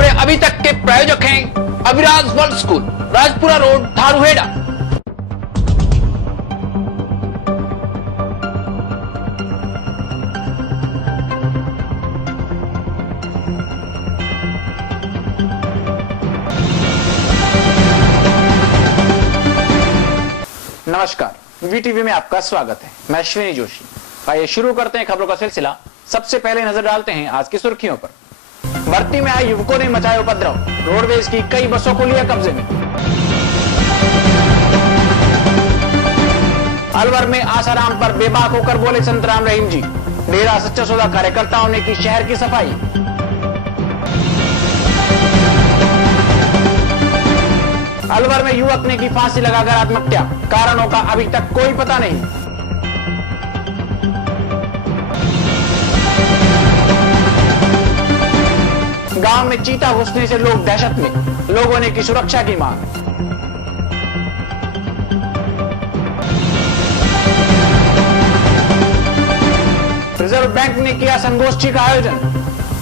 खबरें अभी तक के प्रायोजक हैं Aviraj world school, Rajpura road, Dharuhera. नमस्कार, वीटीवी में आपका स्वागत है। मैं अश्विनी जोशी। आइए शुरू करते हैं खबरों का सिलसिला। सबसे पहले नजर डालते हैं आज की सुर्खियों पर। भर्ती में आए युवकों ने मचाया उपद्रव, रोडवेज की कई बसों को लिया कब्जे में। अलवर में आसाराम पर बेबाक होकर बोले संत राम रहीम जी। डेरा सच्चा सौदा कार्यकर्ताओं ने की शहर की सफाई। अलवर में युवक ने की फांसी लगाकर आत्महत्या, कारणों का अभी तक कोई पता नहीं। गांव में चीता घुसने से लोग दहशत में, लोगों ने की सुरक्षा की मांग। रिजर्व बैंक ने किया संगोष्ठी का आयोजन,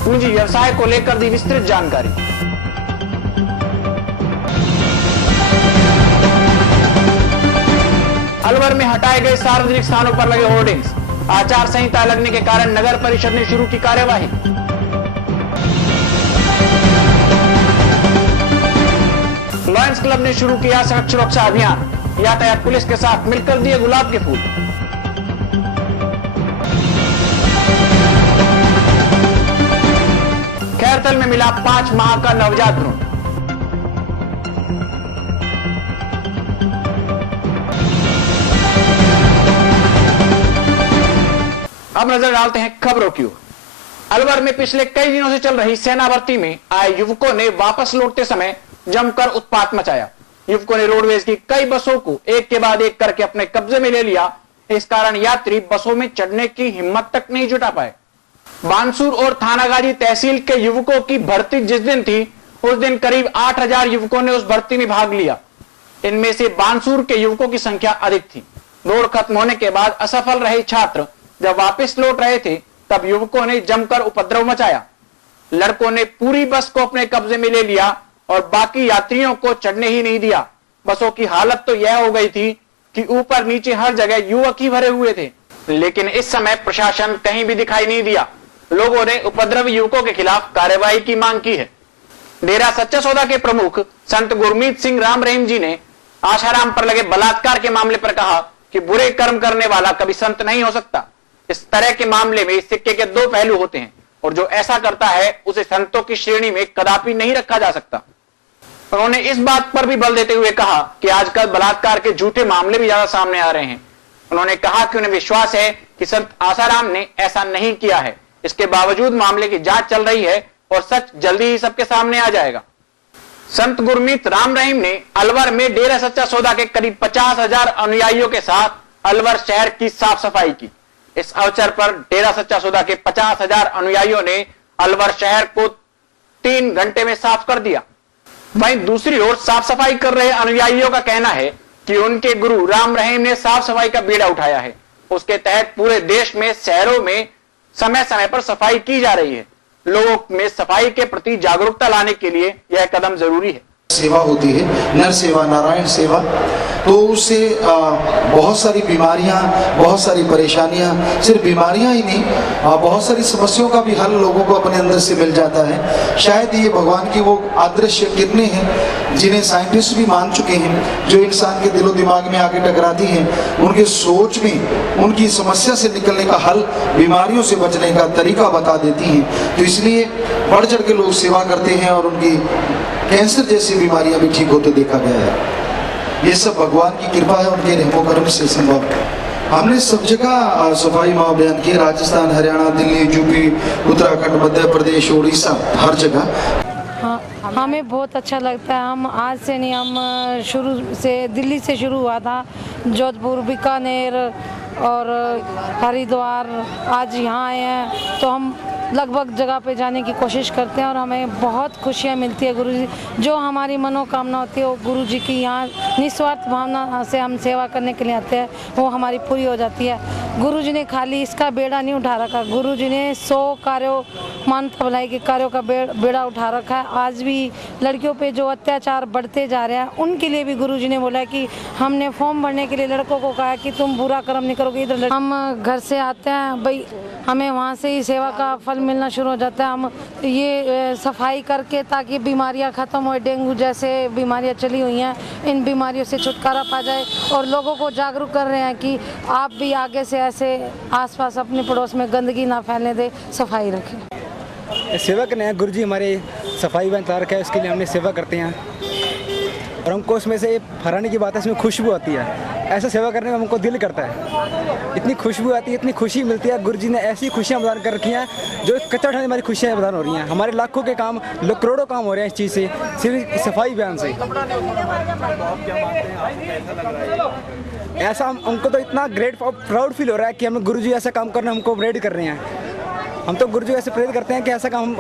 पूंजी व्यवसाय को लेकर दी विस्तृत जानकारी। अलवर में हटाए गए सार्वजनिक स्थानों पर लगे होर्डिंग्स, आचार संहिता लगने के कारण नगर परिषद ने शुरू की कार्यवाही। लॉयंस क्लब ने शुरू किया सड़क सुरक्षा अभियान, यातायात पुलिस के साथ मिलकर दिए गुलाब के फूल। खैरतल में मिला 5 माह का नवजात भ्रूण। अब नजर डालते हैं खबरों की ओर। अलवर में पिछले कई दिनों से चल रही सेना भर्ती में आए युवकों ने वापस लौटते समय जमकर उत्पात मचाया। युवकों ने रोडवेज की कई बसों को एक के बाद एक करके अपने कब्जे में ले लिया। इस कारण यात्री बसों में चढ़ने की हिम्मत तक नहीं जुटा पाए। बानसूर और थानागाजी तहसील के युवकों की भर्ती जिस दिन थी, उस दिन करीब 8000 युवकों ने उस भर्ती में भाग लिया। इनमें से बानसूर के युवकों की संख्या अधिक थी। दौड़ खत्म होने के बाद असफल रहे छात्र जब वापस लौट रहे थे, तब युवकों ने जमकर उपद्रव मचाया। लड़कों ने पूरी बस को अपने कब्जे में ले लिया और बाकी यात्रियों को चढ़ने ही नहीं दिया। बसों की हालत तो यह हो गई थी कि ऊपर नीचे हर जगह युवक ही भरे हुए थे, लेकिन इस समय प्रशासन कहीं भी दिखाई नहीं दिया। लोगों ने उपद्रवी युवकों के खिलाफ कार्रवाई की मांग की है। डेरा सच्चा सौदा के प्रमुख संत गुरमीत सिंह राम रहीम जी ने आशाराम पर लगे बलात्कार के मामले पर कहा कि बुरे कर्म करने वाला कभी संत नहीं हो सकता। इस तरह के मामले में इस सिक्के के 2 पहलू होते हैं और जो ऐसा करता है उसे संतों की श्रेणी में कदापि नहीं रखा जा सकता। उन्होंने इस बात पर भी बल देते हुए कहा कि आजकल बलात्कार के झूठे मामले भी ज्यादा सामने आ रहे हैं। उन्होंने कहा कि उन्हें विश्वास है कि संत आसाराम ने ऐसा नहीं किया है। इसके बावजूद मामले की जांच चल रही है और सच जल्दी ही सबके सामने आ जाएगा। संत गुरमीत राम रहीम ने अलवर में डेरा सच्चा सौदा के करीब 50,000 अनुयायियों के साथ अलवर शहर की साफ सफाई की। इस अवसर पर डेरा सच्चा सौदा के 50,000 अनुयायियों ने अलवर शहर को 3 घंटे में साफ कर दिया। वहीं दूसरी ओर साफ सफाई कर रहे अनुयायियों का कहना है कि उनके गुरु राम रहीम ने साफ सफाई का बीड़ा उठाया है। उसके तहत पूरे देश में शहरों में समय समय पर सफाई की जा रही है। लोगों में सफाई के प्रति जागरूकता लाने के लिए यह कदम जरूरी है। सेवा होती है, नर सेवा, नारायण सेवा, तो उससे बहुत सारी बीमारियां, बहुत सारी परेशानियां, सिर्फ बीमारियां ही नहीं, बहुत सारी समस्याओं का भी हल लोगों को अपने अंदर से मिल जाता है। शायद ये भगवान की वो अदृश्य किरणें हैं जिन्हें साइंटिस्ट भी मान चुके हैं, जो इंसान के दिलो दिमाग में आके टकराती हैं, उनके सोच में उनकी समस्या से निकलने का हल, बीमारियों से बचने का तरीका बता देती हैं। तो इसलिए बढ़ चढ़ के लोग सेवा करते हैं और उनकी कैंसर जैसी बीमारियां भी ठीक होते देखा गया है। ये सब भगवान की कृपा है, उनके रहमो करम से संभव है। हमने सब जगह सफाई अभियान किए, राजस्थान, हरियाणा, दिल्ली, यूपी, उत्तराखंड, मध्य प्रदेश, उड़ीसा, हर जगह। हाँ, हमें बहुत अच्छा लगता है। हम आज से नहीं, हम शुरू से दिल्ली से शुरू हुआ था, जोधपुर, बीकानेर और हरिद्वार, आज यहाँ आए हैं। तो हम लगभग जगह पे जाने की कोशिश करते हैं और हमें बहुत खुशियाँ मिलती है। गुरुजी जो हमारी मनोकामना होती है वो गुरुजी की यहाँ निस्वार्थ भावना से हम सेवा करने के लिए आते हैं, वो हमारी पूरी हो जाती है। गुरुजी ने खाली इसका बेड़ा नहीं उठा रखा, गुरुजी ने 100 कार्यों मानवता भलाई के कार्यों का बेड़ा उठा रखा है। आज भी लड़कियों पे जो अत्याचार बढ़ते जा रहे हैं उनके लिए भी गुरुजी ने बोला कि हमने फॉर्म भरने के लिए लड़कों को कहा कि तुम बुरा कर्म नहीं करोगे। इधर हम घर से आते हैं भाई, हमें वहाँ से ही सेवा का फल मिलना शुरू हो जाता है। हम ये सफाई करके ताकि बीमारियाँ ख़त्म हो, डेंगू जैसे बीमारियाँ चली हुई हैं, इन बीमारियों से छुटकारा पा जाए और लोगों को जागरूक कर रहे हैं कि आप भी आगे से ऐसे आसपास अपने पड़ोस में गंदगी ना फैलने दे, सफाई रखें। सेवा करने हैं गुरुजी हमारे सफाई में तैयार है, उसके लिए हमने सेवा करते हैं और हमको उसमें से फराने की बात है, इसमें खुशबू आती है। ऐसा सेवा करने में हमको दिल करता है, इतनी खुशबू आती है, इतनी खुशी मिलती है। गुरुजी ने ऐसी खुशियाँ प्रदान कर रखी हैं जो कच्चा उठाने हमारी खुशियाँ प्रदान हो रही हैं। हमारे लाखों के काम, करोड़ों काम हो रहे हैं इस चीज़ से, सिर्फ सफाई अभियान से। ऐसा हमको तो इतना ग्रेट प्राउड फील हो रहा है कि हम गुरुजी ऐसा काम करना हमको प्रेरित कर रहे हैं। हम तो गुरुजी ऐसे प्रेरित करते हैं कि ऐसा काम हम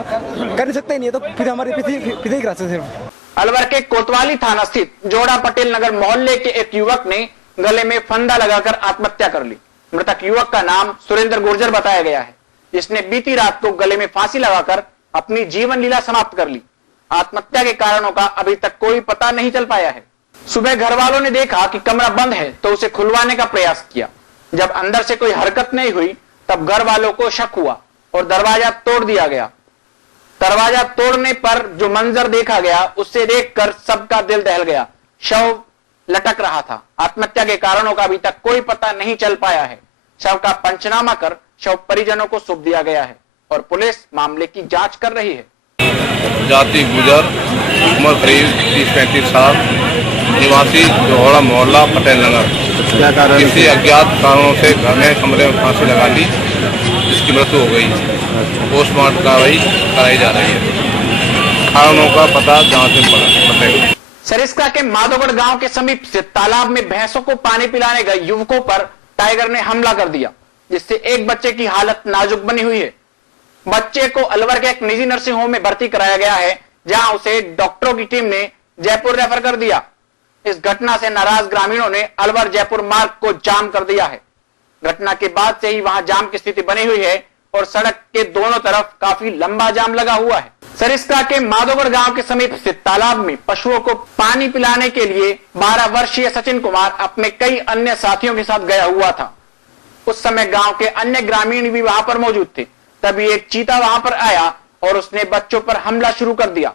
कर नहीं सकते ही नहीं, तो फिर हमारे पृथ्वी रास्ते सिर्फ। अलवर के कोतवाली थाना स्थित जोड़ा पटेल नगर मोहल्ले के एक युवक ने गले में फंदा लगाकर आत्महत्या कर ली। मृतक युवक का नाम सुरेंद्र गुर्जर बताया गया है, जिसने बीती रात को गले में फांसी लगाकर अपनी जीवन लीला समाप्त कर ली। आत्महत्या के कारणों का अभी तक कोई पता नहीं चल पाया है। सुबह घर वालों ने देखा कि कमरा बंद है तो उसे खुलवाने का प्रयास किया। जब अंदर से कोई हरकत नहीं हुई तब घर वालों को शक हुआ और दरवाजा तोड़ दिया गया। दरवाजा तोड़ने पर जो मंजर देखा गया उससे देखकर सबका दिल दहल गया। शव लटक रहा था। आत्महत्या के कारणों का अभी तक कोई पता नहीं चल पाया है। शव का पंचनामा कर शव परिजनों को सौंप दिया गया है और पुलिस मामले की जांच कर रही है। जाति गुजर, उम्र करीब 30-35 साल, निवासी जोड़ा मोहल्ला पटेल नगर। क्या कारण? किसी अज्ञात कारणों से घर में कमरे में फांसी लगा ली, जिसकी मृत्यु हो गई। पोस्टमार्टम कार्रवाई कराई जा रही है। कारणों का पता जांच में पड़ेगा। सरिस्का के माधोगढ़ गांव के समीप से तालाब में भैंसों को पानी पिलाने गए युवकों पर टाइगर ने हमला कर दिया, जिससे एक बच्चे की हालत नाजुक बनी हुई है। बच्चे को अलवर के एक निजी नर्सिंग होम में भर्ती कराया गया है, जहां उसे डॉक्टरों की टीम ने जयपुर रेफर कर दिया। इस घटना से नाराज ग्रामीणों ने अलवर जयपुर मार्ग को जाम कर दिया है। घटना के बाद से ही वहां जाम की स्थिति बनी हुई है और सड़क के दोनों तरफ काफी लंबा जाम लगा हुआ है। सरिस्का के माधोगढ़ गांव के समीप स्थित तालाब में पशुओं को पानी पिलाने के लिए 12 वर्षीय सचिन कुमार अपने कई अन्य साथियों के साथ गया हुआ था। उस समय गांव के अन्य ग्रामीण भी वहां पर मौजूद थे। तभी एक चीता वहां पर आया और उसने बच्चों पर हमला शुरू कर दिया।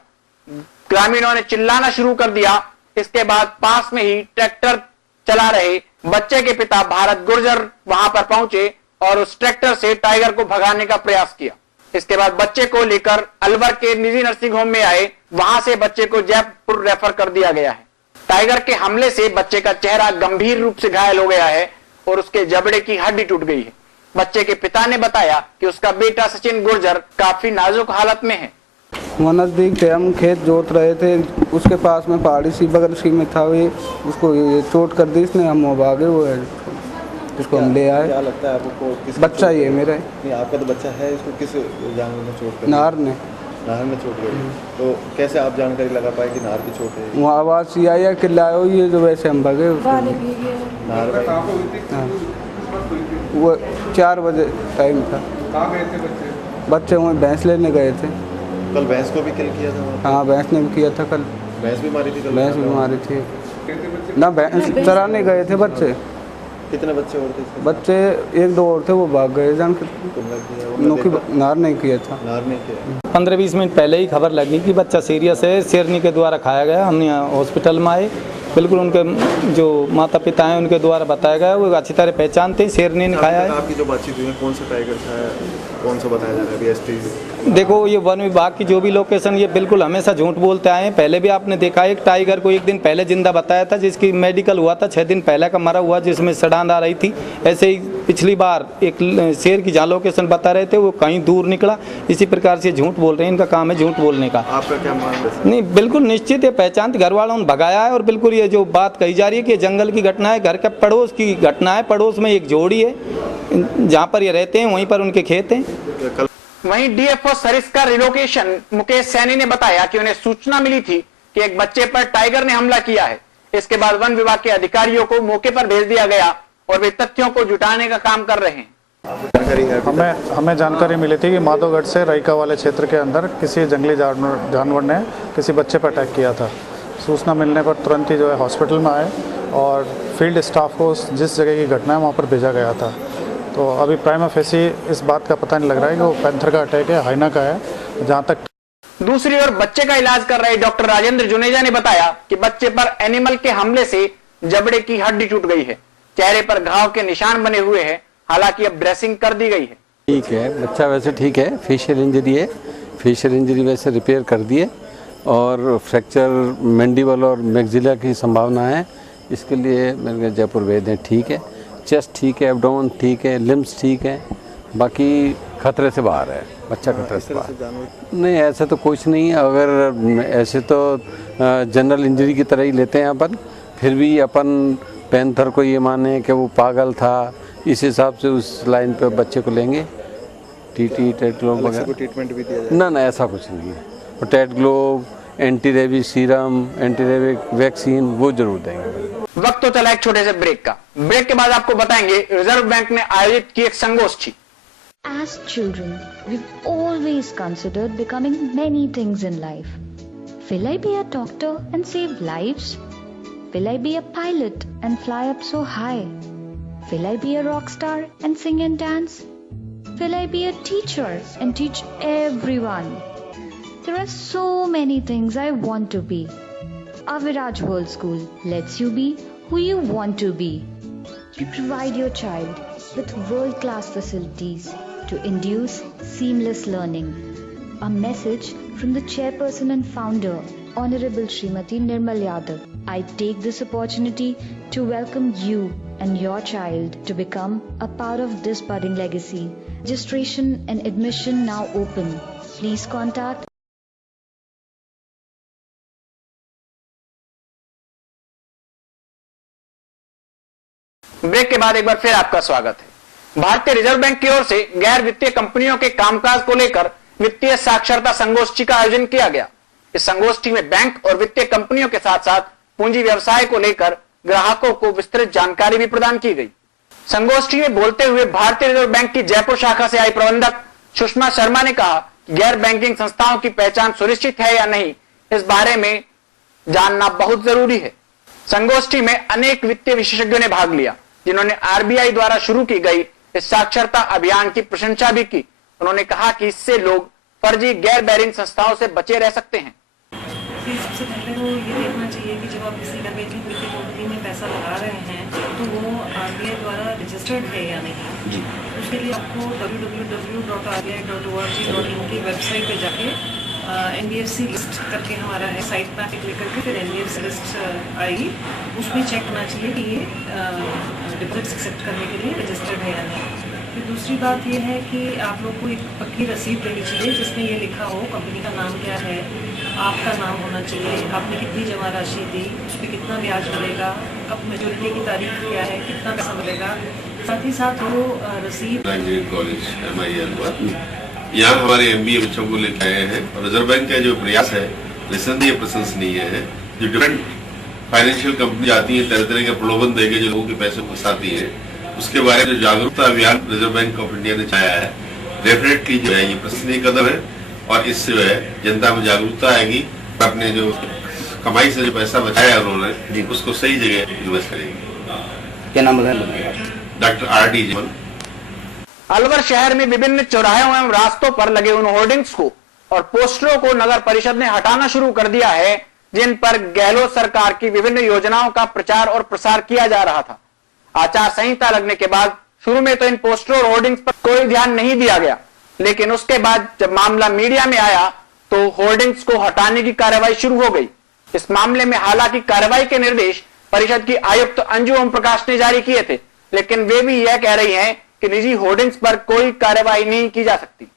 ग्रामीणों ने चिल्लाना शुरू कर दिया। इसके बाद पास में ही ट्रैक्टर चला रहे बच्चे के पिता भारत गुर्जर वहां पर पहुंचे और उस ट्रैक्टर से टाइगर को भगाने का प्रयास किया। इसके बाद बच्चे को लेकर अलवर के निजी नर्सिंग होम में आए। वहां से बच्चे को जयपुर रेफर कर दिया गया है। टाइगर के हमले से बच्चे का चेहरा गंभीर रूप से घायल हो गया है और उसके जबड़े की हड्डी टूट गई है। बच्चे के पिता ने बताया कि उसका बेटा सचिन गुर्जर काफी नाजुक हालत में है। वहाँ नज़दीक थे, हम खेत जोत रहे थे, उसके पास में पहाड़ी सी बगल सी में था, ये उसको ये चोट कर दी इसने, हम वो भागे, वो है इसको हम ले आए। क्या लगता है आपको? किस बच्चा ये मेरा है। नहीं, आपका तो बच्चा है, इसको किस जानवर ने चोट कर? नार ने। नार में चोट गई। तो कैसे आप जानकारी लगा पाए कि नार की चोट है? वहाँ आवाज़ ये आई कि लाओ ये, जो वैसे हम भागे। नार में हाँ, वो 4 बजे टाइम था। कहाँ गए थे बच्चे? बच्चे वहाँ भैंस लेने गए थे। कल भैंस को भी किल किया था? हाँ, भैंस ने भी किया था कल। भैंस भी मारी थी कल? भैंस भी मारी थी ना, भैंस चराने गए थे बच्चे। कितने बच्चे और थे? बच्चे 1-2 और थे, वो भाग गए। जान के नार नहीं किया था। नार नहीं किया। 15-20 मिनट पहले ही खबर लगी कि बच्चा सीरियस है, शेरनी के द्वारा खाया गया। हम यहाँ हॉस्पिटल में आए, बिल्कुल उनके जो माता पिता हैं उनके द्वारा बताया गया, वो अच्छी तरह पहचानते हैं, शेरनी ने खाया है। आपकी जो बातचीत हुई है, कौन सा टाइगर था, कौन सा बताया जा रहा है अभी एसटी? देखो, ये वन विभाग की जो भी लोकेशन, ये बिल्कुल हमेशा झूठ बोलते आए हैं। पहले भी आपने देखा एक टाइगर को 1 दिन पहले जिंदा बताया था, जिसकी मेडिकल हुआ था 6 दिन पहले का मरा हुआ, जिसमें सड़ांध आ रही थी। ऐसे ही पिछली बार एक शेर की जहाँ लोकेशन बता रहे थे, वो कहीं दूर निकला। इसी प्रकार से झूठ बोल रहे हैं, इनका काम है झूठ बोलने का। आपका क्या मानना है? नहीं, बिल्कुल निश्चित है, पहचान घर वालों ने भगाया है। और बिल्कुल ये जो बात कही जा रही है कि जंगल की घटना है, घर के पड़ोस की घटना है। पड़ोस में एक जोड़ी है, जहाँ पर ये रहते हैं वहीं पर उनके खेत हैं। वहीं डीएफओ सरिस्का रिलोकेशन मुकेश सैनी ने बताया कि उन्हें सूचना मिली थी कि एक बच्चे पर टाइगर ने हमला किया है। इसके बाद वन विभाग के अधिकारियों को मौके पर भेज दिया गया और वे तथ्यों को जुटाने का काम कर रहे हैं। जानकारी है अभी तक? हमें जानकारी मिली थी कि माधोगढ़ से रईका वाले क्षेत्र के अंदर किसी जंगली जानवर ने किसी बच्चे पर अटैक किया था। सूचना मिलने पर तुरंत ही जो है हॉस्पिटल में आए और फील्ड स्टाफ को जिस जगह की घटना है वहाँ पर भेजा गया था। तो अभी प्राइमा फेसी इस बात का पता नहीं लग रहा है कि वो पैंथर का अटैक है, हाइना का है। जहाँ तक दूसरी ओर बच्चे का इलाज कर रहे डॉक्टर राजेंद्र जुनेजा ने बताया कि बच्चे पर एनिमल के हमले से जबड़े की हड्डी टूट गई है, चेहरे पर घाव के निशान बने हुए हैं, हालांकि अब ड्रेसिंग कर दी गई है। ठीक है, बच्चा वैसे ठीक है, फेशियल इंजरी है, फेशियल इंजरी वैसे रिपेयर कर दिए और फ्रैक्चर मैंडिबल और मैक्सिला की संभावना है। इसके लिए मेरे जयपुर भेज दें। ठीक है, चेस्ट ठीक है, एब्डोमेन ठीक है, लिम्स ठीक है, बाकी खतरे से बाहर है, बच्चा खतरे से बाहर। नहीं, ऐसे तो कुछ नहीं है। अगर ऐसे तो जनरल इंजरी की तरह ही लेते हैं अपन, फिर भी अपन पैंथर को ये माने कि वो पागल था, इस हिसाब से उस लाइन पे बच्चे को लेंगे। टीटी, टेट ग्लोब वगैरह ट्रीटमेंट भी दिया जाए? ना, ऐसा कुछ नहीं है। और tet glob, anti rabies serum, anti rabies vaccine वो जरूर देंगे। वक्त तो चला एक छोटे से ब्रेक का। ब्रेक के बाद आपको बताएंगे रिजर्व बैंक ने आयोजित की एक संगोष्ठी। As children, we've always considered becoming many things in life. Will I be a doctor and save lives? Will I be a pilot and fly up so high? Will I be a rock star and sing and dance? Will I be a teacher and teach everyone? There are so many things I want to be. Aviraj World School lets you be who you want to be. We provide your child with world-class facilities to induce seamless learning. A message from the chairperson and founder, Honorable Srimati Nirmal Yadav. I take this opportunity to welcome you and your child to become a part of this budding legacy. Registration and admission now open. Please contact break के बाद एक बार फिर आपका स्वागत है। भारतीय reserve bank की ओर से गैर वित्तीय कंपनियों के कामकाज को लेकर वित्तीय साक्षरता संगोष्ठी का आयोजन किया गया। इस संगोष्ठी में बैंक और वित्तीय कंपनियों के साथ साथ पूंजी व्यवसाय को लेकर ग्राहकों को विस्तृत जानकारी भी प्रदान की गई। संगोष्ठी में बोलते हुए भारतीय रिजर्व बैंक की जयपुर शाखा से आई प्रबंधक सुषमा शर्मा ने कहा, गैर बैंकिंग संस्थाओं की पहचान सुनिश्चित है या नहीं, इस बारे में जानना बहुत जरूरी है। संगोष्ठी में अनेक वित्तीय विशेषज्ञों ने भाग लिया, जिन्होंने आरबीआई द्वारा शुरू की गई इस साक्षरता अभियान की प्रशंसा भी की। उन्होंने कहा कि इससे लोग फर्जी गैर बैंकिंग संस्थाओं से बचे रह सकते हैं। सबसे पहले तो ये देखना चाहिए कि जब आप किसी गैर बैंकिंग वित्तीय कंपनी में पैसा लगा रहे हैं तो वो आरबीआई द्वारा रजिस्टर्ड है या नहीं। उसके लिए आपको www.rbi.org.in की वेबसाइट पे जाके NBFC लिस्ट करके हमारा है, साइट पर क्लिक करके फिर NBFC लिस्ट आएगी, उसमें चेक करना चाहिए कि ये डिपॉजिट्स एक्सेप्ट करने के लिए रजिस्टर्ड है या नहीं। फिर दूसरी बात ये है कि आप लोग को एक पक्की रसीद देनी चाहिए जिसमें ये लिखा हो कंपनी का नाम क्या है, आपका नाम होना चाहिए, आपने कितनी जमा राशि दी, उस पर कितना ब्याज मिलेगा, कब मेच्योरिटी की तारीख क्या है, कितना पैसा मिलेगा, साथ ही साथ वो रसीद। कॉलेज MIL यहाँ हमारे MBA बच्चों को लेकर आए हैं और रिजर्व बैंक का जो प्रयास है, रिसेंटली ये प्रशंसनीय है। जो डिफरेंट फाइनेंशियल कंपनी आती है तरह तरह के प्रलोभन देके जो लोगों के पैसे फंसाती है, उसके बारे में जो जागरूकता अभियान रिजर्व बैंक ऑफ इंडिया ने चलाया है, डेफिनेटली जो है ये प्रशंसनीय कदम है और इससे जो है जनता में जागरूकता आएगी, अपने जो कमाई से जो पैसा बचाया उन्होंने उसको सही जगह इन्वेस्ट करेंगे। क्या नाम बताया? डॉक्टर RD जीवन। अलवर शहर में विभिन्न चौराहों एवं रास्तों पर लगे उन होर्डिंग्स को और पोस्टरों को नगर परिषद ने हटाना शुरू कर दिया है, जिन पर गहलोत सरकार की विभिन्न योजनाओं का प्रचार और प्रसार किया जा रहा था। आचार संहिता लगने के बाद शुरू में तो इन पोस्टरों और होर्डिंग्स पर कोई ध्यान नहीं दिया गया, लेकिन उसके बाद जब मामला मीडिया में आया तो होर्डिंग्स को हटाने की कार्रवाई शुरू हो गई। इस मामले में हालांकि कार्रवाई के निर्देश परिषद की आयुक्त अंजू ओम प्रकाश ने जारी किए थे, लेकिन वे भी यह कह रही हैं कि निजी होर्डिंग्स पर कोई कार्रवाई नहीं की जा सकती।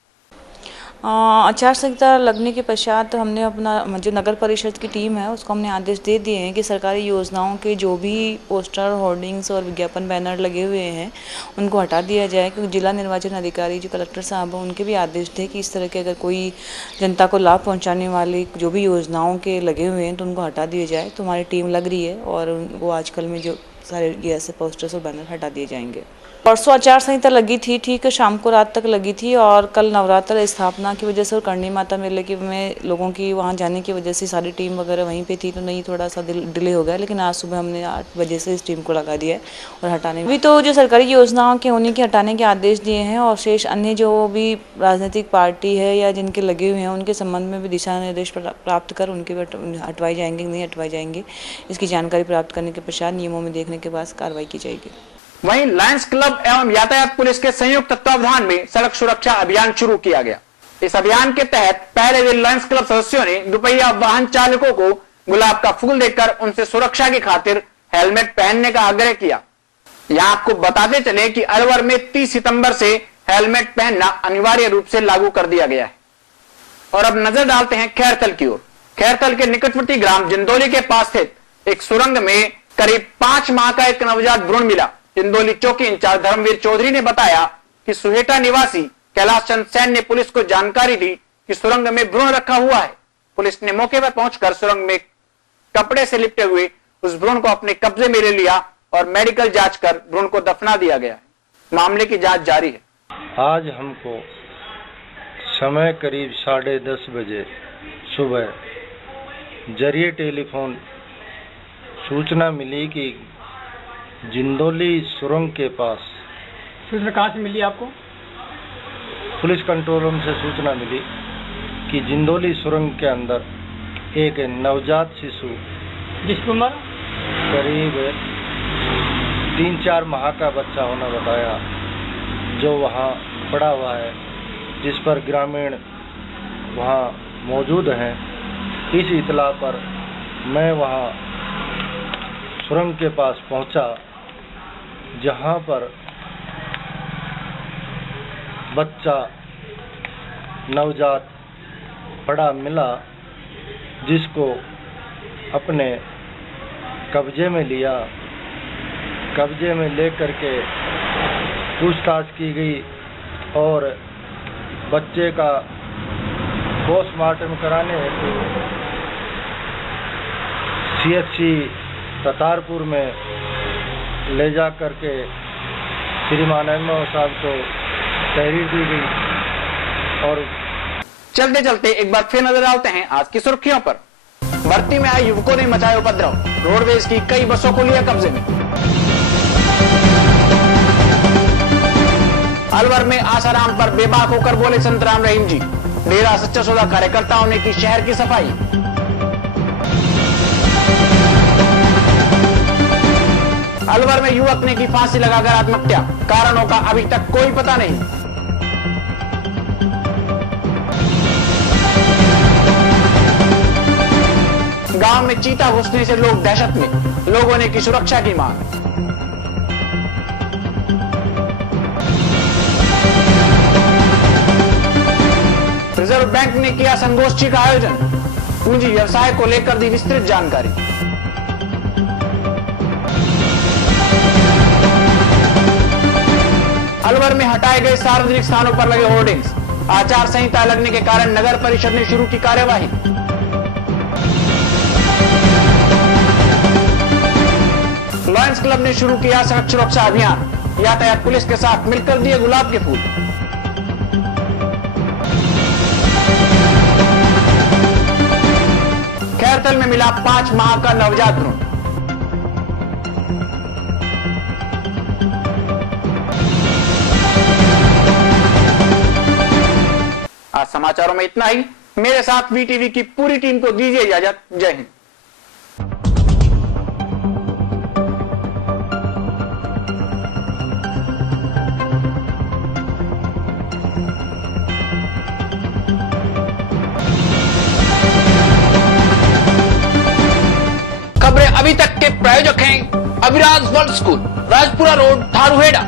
आचार संहिता लगने के पश्चात हमने अपना जो नगर परिषद की टीम है उसको हमने आदेश दे दिए हैं कि सरकारी योजनाओं के जो भी पोस्टर, होर्डिंग्स और विज्ञापन बैनर लगे हुए हैं उनको हटा दिया जाए। क्योंकि जिला निर्वाचन अधिकारी जो कलेक्टर साहब हैं उनके भी आदेश थे कि इस तरह के अगर कोई जनता को लाभ पहुँचाने वाली जो भी योजनाओं के लगे हुए हैं तो उनको हटा दिया जाए। तो हमारी टीम लग रही है और वो आजकल में जो सारे ये ऐसे पोस्टर्स और बैनर हटा दिए जाएंगे। परसों आचार संहिता लगी थी, ठीक शाम को रात तक लगी थी, और कल नवरात्र स्थापना की वजह से और करणी माता मेले के में लोगों की वहाँ जाने की वजह से सारी टीम वगैरह वहीं पे थी, तो नहीं थोड़ा सा डिले हो गया, लेकिन आज सुबह हमने 8 बजे से इस टीम को लगा दिया है और हटाने अभी तो जो सरकारी योजनाओं के उन्हीं के हटाने के आदेश दिए हैं, और शेष अन्य जो भी राजनीतिक पार्टी है या जिनके लगे हुए हैं उनके संबंध में भी दिशा निर्देश प्राप्त कर उनके हटवाई जाएंगे नहीं हटवाई जाएंगे, इसकी जानकारी प्राप्त करने के पश्चात नियमों में देखने के बाद कार्रवाई की जाएगी। वहीं लायंस क्लब एवं यातायात पुलिस के संयुक्त तत्वावधान में सड़क सुरक्षा अभियान शुरू किया गया। इस अभियान के तहत पहले दिन लायंस क्लब सदस्यों ने दुपहिया वाहन चालकों को गुलाब का फूल देकर उनसे सुरक्षा की खातिर हेलमेट पहनने का आग्रह किया। यहाँ आपको बताते चले कि अलवर में 30 सितंबर से हेलमेट पहनना अनिवार्य रूप से लागू कर दिया गया है। और अब नजर डालते हैं खैरतल की ओर। खैरतल के निकटवर्ती ग्राम जिंदोली के पास स्थित एक सुरंग में करीब 5 माह का एक नवजात भ्रूण मिला। जिंदोली चौकी इंचार्ज धर्मवीर चौधरी ने बताया कि सुहेटा निवासी कैलाश चंद सैन ने पुलिस को जानकारी दी कि सुरंग में भ्रूण रखा हुआ है। पुलिस ने मौके पर पहुंचकर सुरंग में कपड़े से लिपटे हुए उस भ्रूण को अपने कब्जे में ले लिया और मेडिकल जांच कर भ्रूण को दफना दिया गया है। मामले की जांच जारी है। आज हमको समय करीब 10:30 बजे सुबह जरिए टेलीफोन सूचना मिली कि जिंदोली सुरंग के पास। सूचना कहाँ से मिली आपको? पुलिस कंट्रोल रूम से सूचना मिली कि जिंदोली सुरंग के अंदर एक नवजात शिशु जिसकी उम्र करीब 3-4 माह का बच्चा होना बताया, जो वहाँ पड़ा हुआ है, जिस पर ग्रामीण वहाँ मौजूद हैं। इस इतला पर मैं वहाँ सुरंग के पास पहुँचा, जहाँ पर बच्चा नवजात पड़ा मिला, जिसको अपने कब्जे में लिया। कब्जे में लेकर के पूछताछ की गई और बच्चे का पोस्टमार्टम कराने हेतु CHC ततारपुर में ले जा करके श्रीमान एमओ साहब को तहरीर दी गई। और चलते चलते एक बार फिर नजर डालते हैं आज की सुर्खियों पर। भर्ती में आए युवकों ने मचाया उपद्रव, रोडवेज की कई बसों को लिया कब्जे में। अलवर में आसाराम पर बेबाक होकर बोले संत राम रहीम जी। डेरा सच्चा सौदा कार्यकर्ताओं ने की शहर की सफाई। अलवर में युवक ने की फांसी लगाकर आत्महत्या, कारणों का अभी तक कोई पता नहीं। गांव में चीता घुसने से लोग दहशत में, लोगों ने की सुरक्षा की मांग। रिजर्व बैंक ने किया संगोष्ठी का आयोजन, पूंजी व्यवसाय को लेकर दी विस्तृत जानकारी। अलवर में हटाए गए सार्वजनिक स्थानों पर लगे होर्डिंग्स, आचार संहिता लगने के कारण नगर परिषद ने शुरू की कार्यवाही। लायंस क्लब ने शुरू किया सड़क सुरक्षा अभियान, यातायात पुलिस के साथ मिलकर दिए गुलाब के फूल। खैरतल में मिला 5 माह का नवजात भ्रूण। आज समाचारों में इतना ही। मेरे साथ वीटीवी की पूरी टीम को दीजिए इजाजत। जय हिंद। खबरें अभी तक के प्रायोजक हैं Abhiraj world school, Rajpura road, Dharuhera.